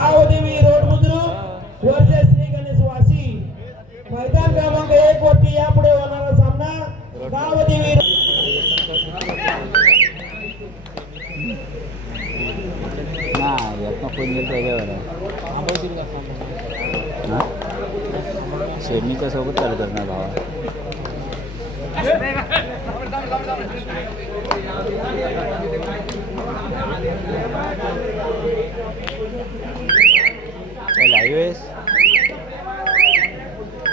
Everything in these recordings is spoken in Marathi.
गावदेवी रोड बुद्रुक वर्षे श्री गणेश वाशी मैदान क्रमांक 1 वरती यापुढे होणारा सामना गावदेवी शेडनीच्या सोबत चालू करणार भावा लाईव्ह आहेस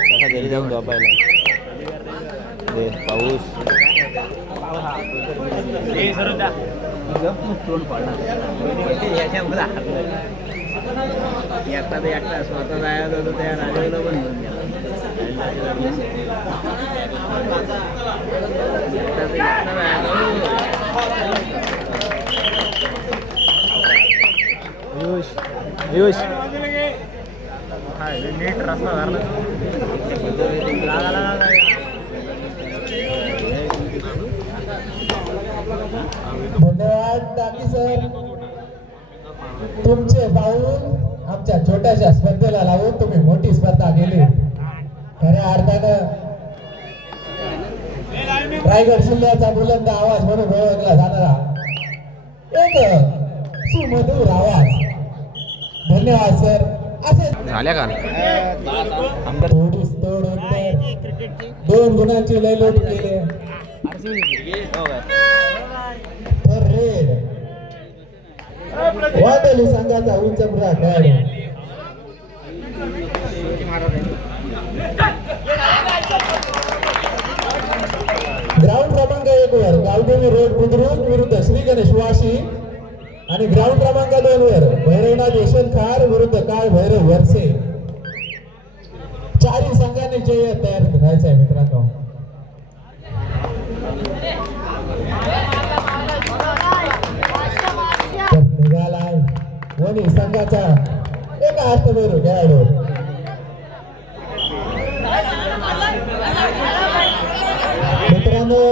कसा घरी जाऊन झोपायला दे पाऊस एकटा ते एकटा स्वतः जायला होतो त्या राजाला पण घेऊन गेला नीट रस्ता झाला धन्यवाद टाकी सर तुमचे पाहून आमच्या छोट्याशा स्पर्धेला लावून तुम्ही मोठी स्पर्धा केली खऱ्या अर्थानं रायगड जिल्ह्याचा बुलंद आवाज म्हणून ओळखला जाणारा एक सुमधुर आवाज धन्यवाद सर असे झाल्या का थोडीच तोड दोन गुणांची लयलोट केली तर रेड वादळी संघाचा उंच पुरा खेळाडू ग्राउंड क्रमांक 1 वर गावदेवी रोड बुद्रुक विरुद्ध श्री गणेश वाशी आणि ग्राउंड क्रमांक 2 वर भैरवनाथ यशवंत खार विरुद्ध काळ भैरव वरसे चारही संघांनी जय तयार करायचं आहे मित्रांनो निघालाय वनी संघाचा एक अष्टभैरव खेळाडू मित्रांनो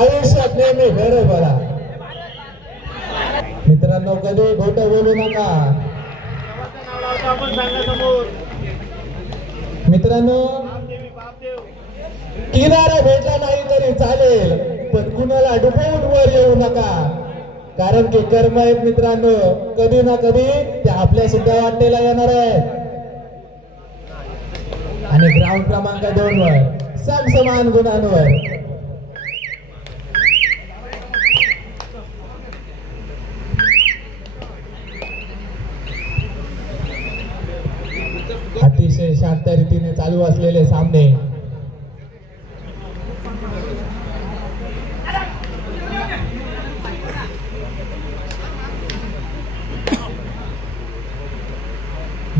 आयुष्यात नेहमी भैरव बघा मित्रांनो कधी खोटं बोलू नका मित्रांनो किनारा भेटला नाही तरी चालेल पण कुणाला डुबवून वर येऊ नका कारण की कर्म आहेत मित्रांनो कधी ना कधी ते आपल्या सुद्धा वाटेला येणार आहेत आणि ग्राउंड क्रमांक 2 वर समसमान गुणांवर अतिशय शांत रीतीने चालू असलेले सामने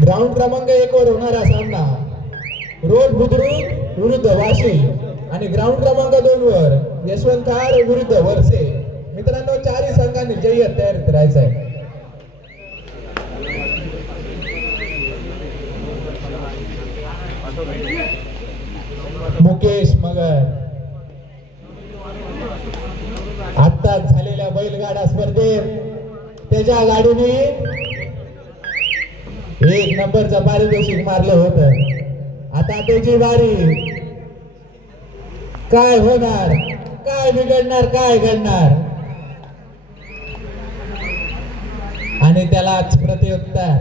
ग्राउंड क्रमांक 1 वर होणारा सामना रोड बुद्रुक विरुद्ध वाशी आणि ग्राउंड क्रमांक 2 वर यशवंत खार विरुद्ध वरसे मित्रांनो चारही संघांनी जय्यत तयार करायचं आहे मुकेश मगर आत्ताच झालेल्या बैलगाडा स्पर्धेत त्याच्या गाडीने 1 नंबरचं पारितोषिक मारलं होतं आता त्याची बारी काय होणार काय बिघडणार काय घडणार आणि त्यालाच प्रत्युत्तर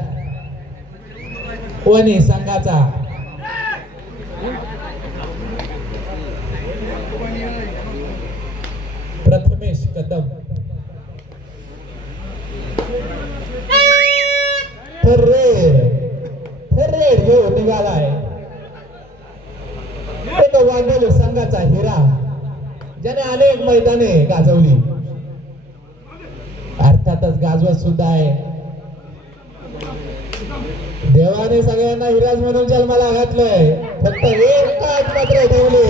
वनी संघाचा प्रथमेश कदम थर्रेड घेऊन निघालाय एक वांडल संघाचा हिरा ज्याने अनेक मैदाने गाजवली अर्थातच गाजवत सुद्धा आहे देवाने सगळ्यांना हिराज म्हणून जन्माला घातलंय फक्त एक काट मात्र ठेवली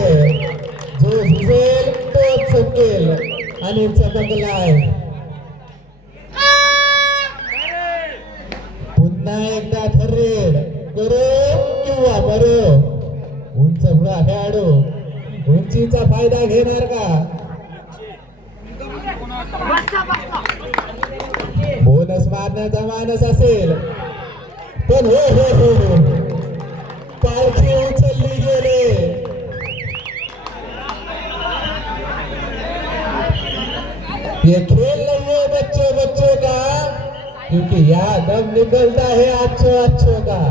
जो झुजेल तोच चमकेल आणि चमकलाय पुन्हा एकदा ठरेल करो किंवा मरो उंच पुढा खेळाडू उंचीचा फायदा घेणार का बोनस मारण्याचा मानस असेल पण हो हो हो हो पालखी उचलली गेले. ये खेल नहीं है बच्चों बच्चों का क्योंकि यहाँ दम निकलता है अच्छो अच्छो का.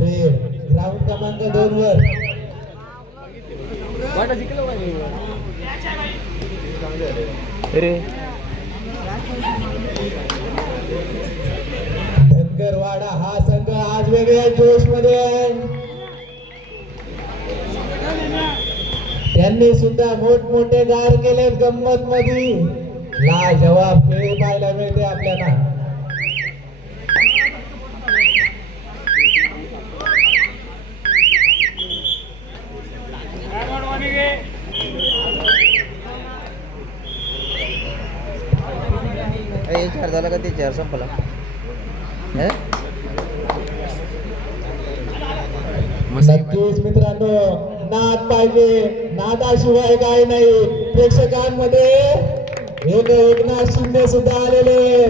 रेड ग्राउंड क्रमांक 2 वर अरे धनगरवाडा हा संघ आज वेगळ्या जोश मध्ये आहे. त्यांनी सुद्धा मोठमोठे गार केले गंमत मध्ये. लाजवाब खेळ पाहायला मिळते आपल्याला. हे चार झाला का ते चार संपला हे? नक्कीच मित्रांनो नाद पाहिजे. नादाशिवाय काय नाही. प्रेक्षकांमध्ये एकनाथ शिंदे सुद्धा आलेले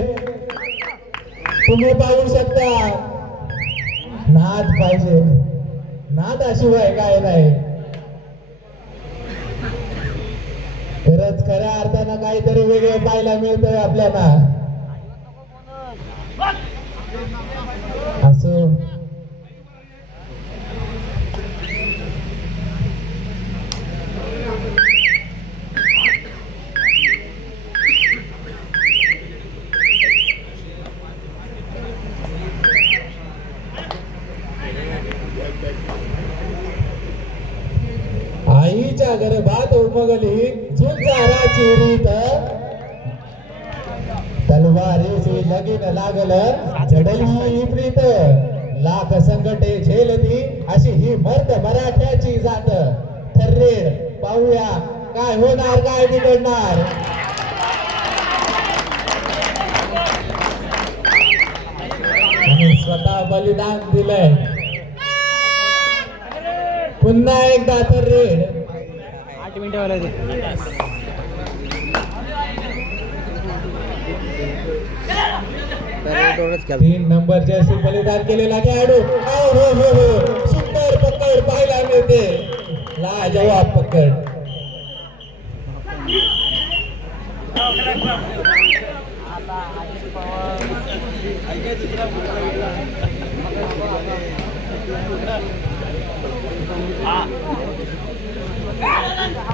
तुम्ही पाहू शकता. नाद पाहिजे. नादाशिवाय काय नाही. खरंच खऱ्या अर्थानं काहीतरी वेगळं पाहायला मिळतंय आपल्याला. असं आईच्या गर्भात उमगली झुंजाराची रीत. तलवारीची लगीन लागलं झडली प्रीत. लाख संकटे झेलती अशी ही मर्द मराठ्याची जात. थर्रेड पाहूया काय होणार काय बिघडणार. आणि स्वतः बलिदान दिलंय. पुन्हा एकदा थर्रेड 8 मिनिटं वाला 3 नंबर जर्सी बलिदान केलेला खेळाडू. हो हो हो हो सुंदर पकड पाहायला मिळते. लाजवाब पकड.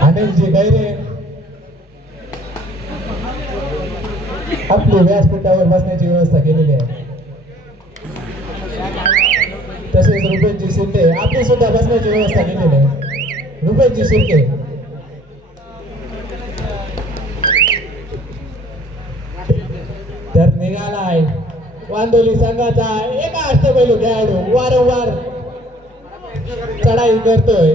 अनिलजी गैरे आपली व्यासपीठावर बसण्याची व्यवस्था केलेली आहे. तसेच रुपेशजी शिर्के आपली सुद्धा बसण्याची व्यवस्था केलेली आहे. रुपेशजी शिर्के तर निघालाय वांदोली संघाचा एक अष्टपैलू खेळाडू. वारंवार चढाई करतोय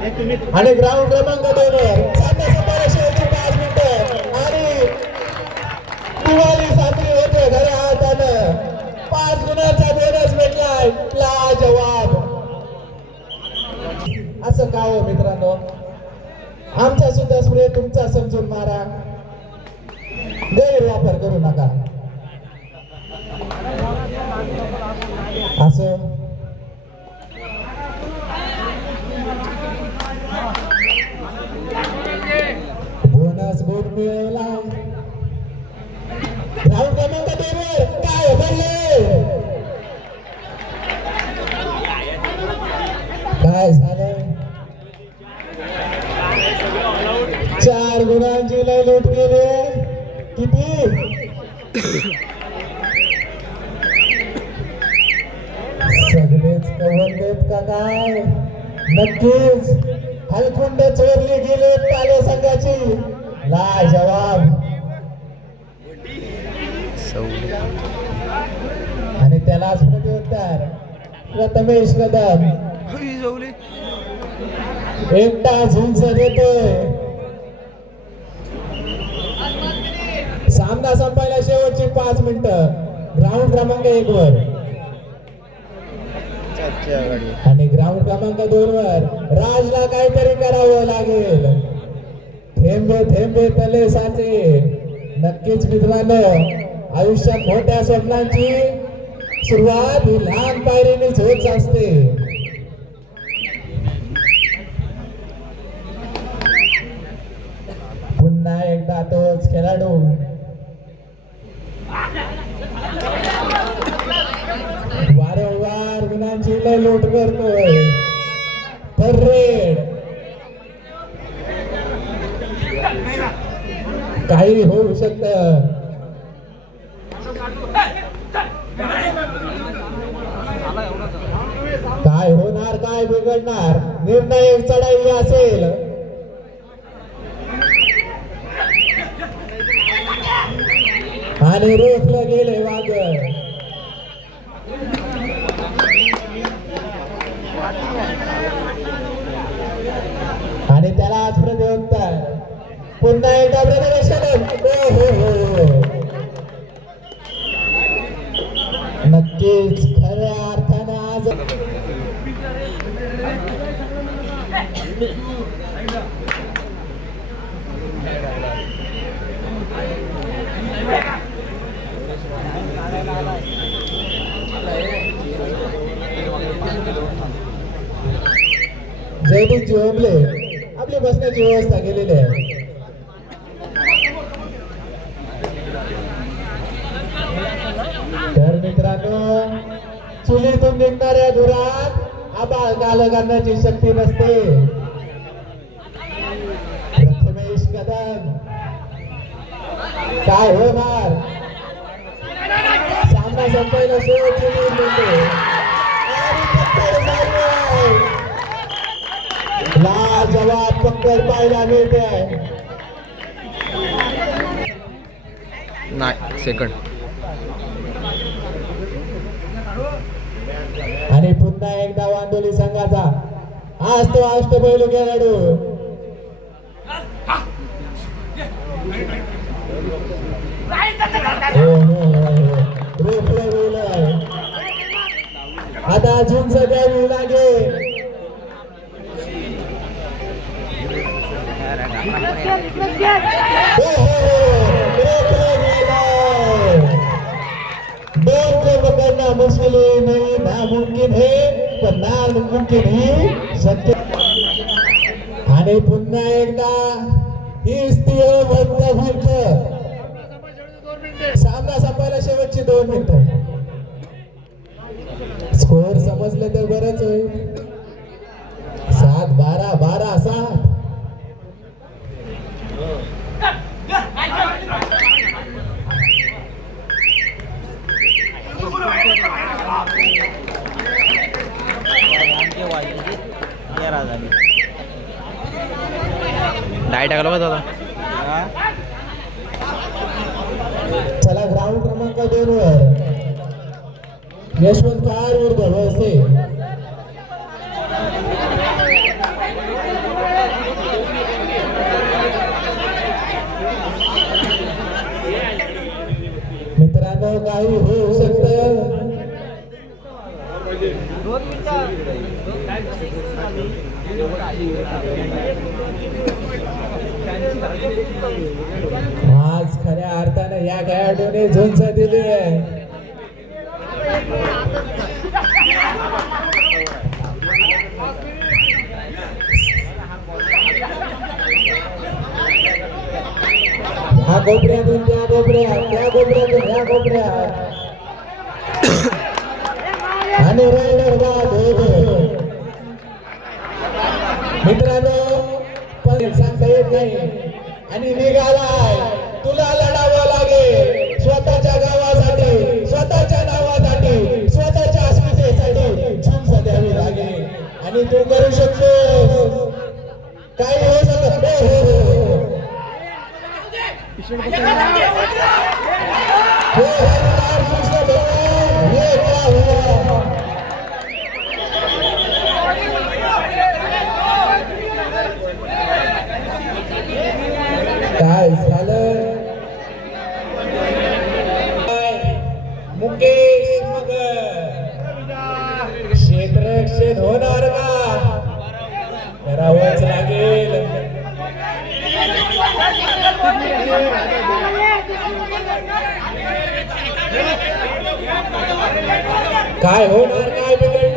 आणि ग्राउंड क्रमांक 2 वर सामना शेवटची 5 मिनिटं आणि दिवाळी साजरी होते घरी हातानं. 5 गुणांचा बोनस भेटलाय. लाजवाब. असं का हो मित्रांनो. आमचा सुद्धा स्प्रे तुमचा समजून मारा. गैरवापर करू नका. असं बोनस गुण मिळवला. ग्राउंड क्रमांक 2 वर काय घडले. काय झालं. 4 गुणांची लय लूट गेली. किती सगळेच कव्हर देत का काय. नक्कीच हलकुंड चोरली गेले पाले संघाची. लाजवाब. आणि त्यालाच प्रत्युत्तर प्रथमेश कदम एकटा झुंज देतोय. सामना संपायला शेवटची 5 मिनिटं. ग्राउंड क्रमांक 1 वर आणि ग्राउंड क्रमांक 2 वर राजला काहीतरी करावं लागेल. थेंबे थेंबे तले साचे नक्कीच मित्रांनो, आयुष्यात मोठ्या स्वप्नांची सुरुवात ही लहान पायरीनेच होत असते. पुन्हा एकदा तोच खेळाडू वारंवार गुणांची लूट करतोय. रेड काही होऊ शकत. काय होणार, काय बिघडणार, निर्णायक चढाई असेल. आणि रोखलं गेले वादळ. आणि त्याला आज प्रतियोगिता पुन्हा एकदा प्रदर्शन. नक्कीच खऱ्या अर्थाने आज जयदीप जोबले आपली बसण्याची व्यवस्था केलेली आहे. तर मित्रांनो, चुलीतून निघणाऱ्या धुरात आबाळ गाल करण्याची शक्ती नसते. प्रथमेश कदम काय होणार, सामना संपायला शेवटची लीड मिळते. लाजवाब पक्कर पाहायला मिळते. नाही सेकंड. आणि पुन्हा एकदा वांडोली संघाचा आज तो अष्टपैलू खेळाडू रोखलं गेलंय. आता झुंज द्यावी लागेल. डोर को पकड़ना मुश्किल नहीं, नामुमकिन है, पण नामुमकिन ही सत्य. आणि पुन्हा एकदा ही स्थिर सामना संपायला शेवटची 2 मिनिटं. स्कोर समजले तर बरंच होईल. 7-12, 12-7. डाय टाकला का दादा? चला ग्राउंड क्रमांक 2 वर यशवंत कार विरुद्ध वळसे. मित्रांनो, काही होऊ शकतं. आज खऱ्या अर्थाने या खेळाडूने झुंज दिली आहे. ह्या कोपऱ्यातून त्या कोपऱ्यात, त्या कोपऱ्यातून ह्या कोपऱ्यात. आणि रायडर बाद. मित्रांनो, पण सांगता येत नाही. आणि निघालाय, तुला लढावं लागेल स्वतःच्या गावासाठी, स्वतःच्या नावासाठी, स्वतःच्या अस्मितेसाठी झुंज द्यावी लागेल. आणि तू करू शकतो. काही होऊ शकत काय झालं. मुकेश मगर क्षेत्ररक्षण होणार का? करावंच लागेल. काय होणार काय बिघडणार